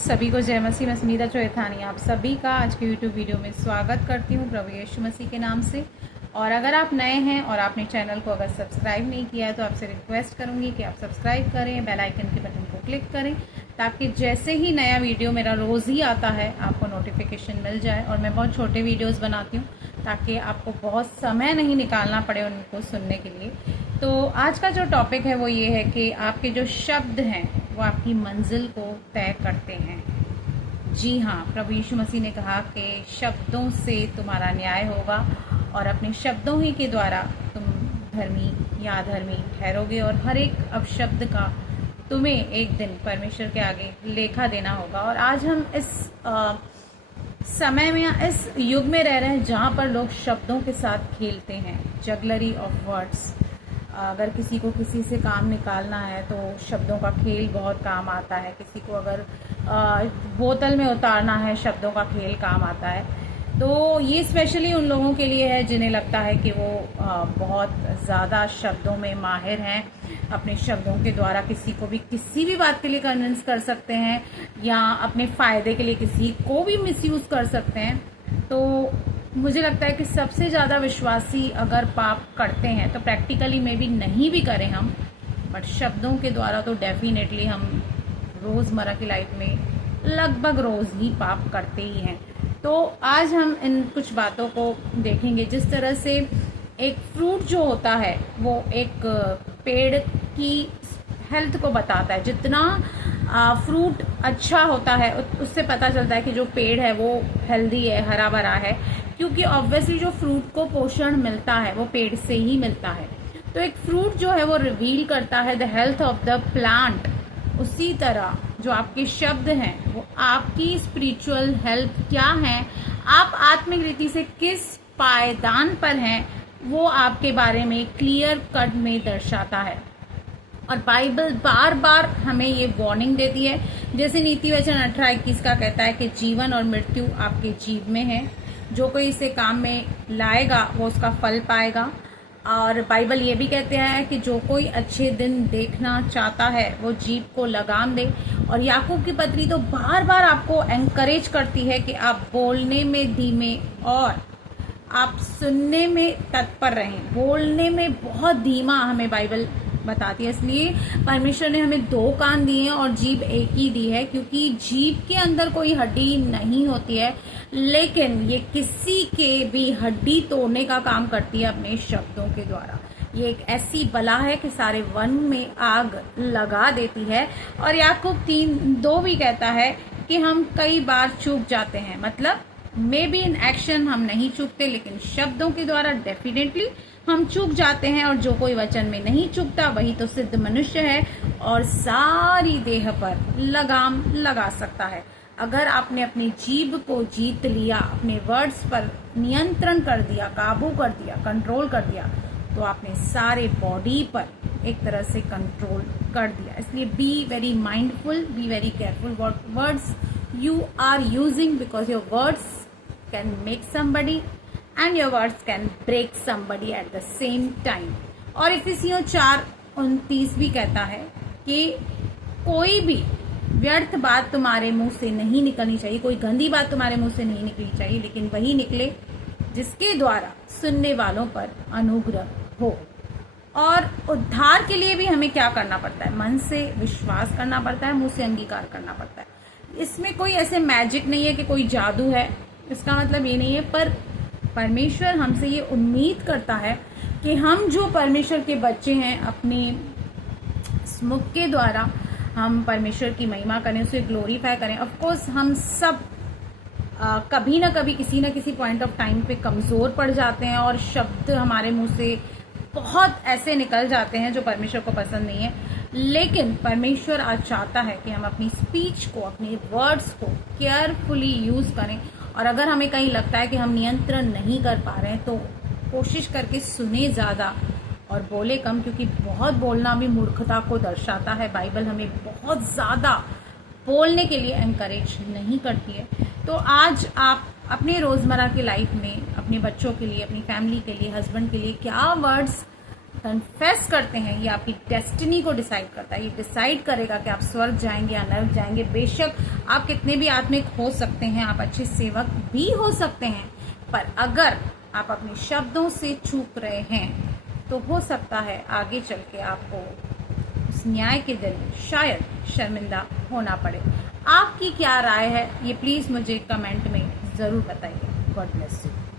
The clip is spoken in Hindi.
सभी को जय मसीह। मैं स्मिता चौथानी आप सभी का आज के यूट्यूब वीडियो में स्वागत करती हूँ प्रभु यीशु मसीह के नाम से। और अगर आप नए हैं और आपने चैनल को अगर सब्सक्राइब नहीं किया है तो आपसे रिक्वेस्ट करूँगी कि आप सब्सक्राइब करें, बेल आइकन के बटन को क्लिक करें ताकि जैसे ही नया वीडियो मेरा रोज़ ही आता है आपको नोटिफिकेशन मिल जाए। और मैं बहुत छोटे वीडियोस बनाती हूँ ताकि आपको बहुत समय नहीं निकालना पड़े उनको सुनने के लिए। तो आज का जो टॉपिक है वो ये है कि आपके जो शब्द हैं वो आपकी मंजिल को तय करते हैं। जी हाँ, प्रभु यीशु मसीह ने कहा कि शब्दों से तुम्हारा न्याय होगा और अपने शब्दों ही के द्वारा तुम धर्मी या अधर्मी ठहरोगे और हर एक अपशब्द का तुम्हें एक दिन परमेश्वर के आगे लेखा देना होगा। और आज हम इस समय में या इस युग में रह रहे हैं जहाँ पर लोग शब्दों के साथ खेलते हैं, जगलरी ऑफ वर्ड्स। अगर किसी को किसी से काम निकालना है तो शब्दों का खेल बहुत काम आता है। किसी को अगर बोतल में उतारना है, शब्दों का खेल काम आता है। तो ये स्पेशली उन लोगों के लिए है जिन्हें लगता है कि वो बहुत ज़्यादा शब्दों में माहिर हैं, अपने शब्दों के द्वारा किसी को भी किसी भी बात के लिए कन्विंस कर सकते हैं या अपने फ़ायदे के लिए किसी को भी मिसयूज़ कर सकते हैं। तो मुझे लगता है कि सबसे ज़्यादा विश्वासी अगर पाप करते हैं तो प्रैक्टिकली में भी नहीं भी करें हम, बट शब्दों के द्वारा तो डेफिनेटली हम रोज़मर्रा की लाइफ में लगभग रोज़ ही पाप करते ही हैं। तो आज हम इन कुछ बातों को देखेंगे। जिस तरह से एक फ्रूट जो होता है वो एक पेड़ की हेल्थ को बताता है। जितना फ्रूट अच्छा होता है उससे पता चलता है कि जो पेड़ है वो हेल्दी है, हरा भरा है, क्योंकि ऑब्वियसली जो फ्रूट को पोषण मिलता है वो पेड़ से ही मिलता है। तो एक फ्रूट जो है वो रिवील करता है the health of the plant. उसी तरह जो आपके शब्द हैं वो आपकी स्पिरिचुअल हेल्थ क्या है, आप आत्मिक रीति से किस पायदान पर हैं, वो आपके बारे में क्लियर कट में दर्शाता है। और बाइबल बार बार हमें ये वार्निंग देती है, जैसे नीति वचन 18:21 का कहता है कि जीवन और मृत्यु आपके जीभ में है, जो कोई इसे काम में लाएगा वो उसका फल पाएगा। और बाइबल ये भी कहते हैं कि जो कोई अच्छे दिन देखना चाहता है वो जीभ को लगाम दे। और याकूब की पत्री तो बार बार आपको एनकरेज करती है कि आप बोलने में धीमे और आप सुनने में तत्पर रहें। बोलने में बहुत धीमा हमें बाइबल बताती है। इसलिए परमेश्वर ने हमें 2 कान दिए हैं और जीभ एक ही दी है, क्योंकि जीभ के अंदर कोई हड्डी नहीं होती है, लेकिन ये किसी के भी हड्डी तोड़ने का काम करती है अपने शब्दों के द्वारा। ये एक ऐसी बला है कि सारे वन में आग लगा देती है। और याकूब 3:2 भी कहता है कि हम कई बार चूक जाते हैं, मतलब मे बी इन एक्शन हम नहीं चूकते, लेकिन शब्दों के द्वारा डेफिनेटली हम चूक जाते हैं। और जो कोई वचन में नहीं चूकता वही तो सिद्ध मनुष्य है और सारी देह पर लगाम लगा सकता है। अगर आपने अपनी जीभ को जीत लिया, अपने वर्ड्स पर नियंत्रण कर दिया, काबू कर दिया, कंट्रोल कर दिया, तो आपने सारे बॉडी पर एक तरह से कंट्रोल कर दिया। इसलिए be very mindful, be very careful what words you are using, because your words can make somebody and your words can break somebody at the same time। और इफिसियों 4:29 भी कहता है कि कोई भी व्यर्थ बात तुम्हारे मुंह से नहीं निकलनी चाहिए, कोई गंदी बात तुम्हारे मुंह से नहीं निकलनी चाहिए, लेकिन वही निकले जिसके द्वारा सुनने वालों पर अनुग्रह हो। और उद्धार के लिए भी हमें क्या करना पड़ता है? मन से विश्वास करना पड़ता है, मुंह से अंगीकार करना पड़ता है। इसमें कोई ऐसे मैजिक नहीं है कि कोई जादू है, इसका मतलब ये नहीं है। पर परमेश्वर हमसे ये उम्मीद करता है कि हम जो परमेश्वर के बच्चे हैं, अपने मुख के द्वारा हम परमेश्वर की महिमा करें, उसे ग्लोरीफाई करें। ऑफ कोर्स हम सब कभी ना कभी किसी न किसी पॉइंट ऑफ टाइम पे कमज़ोर पड़ जाते हैं और शब्द हमारे मुंह से बहुत ऐसे निकल जाते हैं जो परमेश्वर को पसंद नहीं है। लेकिन परमेश्वर आज चाहता है कि हम अपनी स्पीच को, अपने वर्ड्स को केयरफुली यूज़ करें। और अगर हमें कहीं लगता है कि हम नियंत्रण नहीं कर पा रहे हैं तो कोशिश करके सुने ज़्यादा और बोले कम, क्योंकि बहुत बोलना भी मूर्खता को दर्शाता है। बाइबल हमें बहुत ज़्यादा बोलने के लिए एनकरेज नहीं करती है। तो आज आप अपने रोज़मर्रा की लाइफ में अपने बच्चों के लिए, अपनी फैमिली के लिए, हस्बैंड के लिए क्या वर्ड्स कन्फेस करते हैं, ये आपकी डेस्टिनी को डिसाइड करता है। ये डिसाइड करेगा कि आप स्वर्ग जाएंगे या नरक जाएंगे। बेशक आप कितने भी आत्मिक हो सकते हैं, आप अच्छे सेवक भी हो सकते हैं, पर अगर आप अपने शब्दों से चूक रहे हैं तो हो सकता है आगे चल के आपको उस न्याय के दिन शायद शर्मिंदा होना पड़े। आपकी क्या राय है ये प्लीज़ मुझे कमेंट में ज़रूर बताइए। God bless you.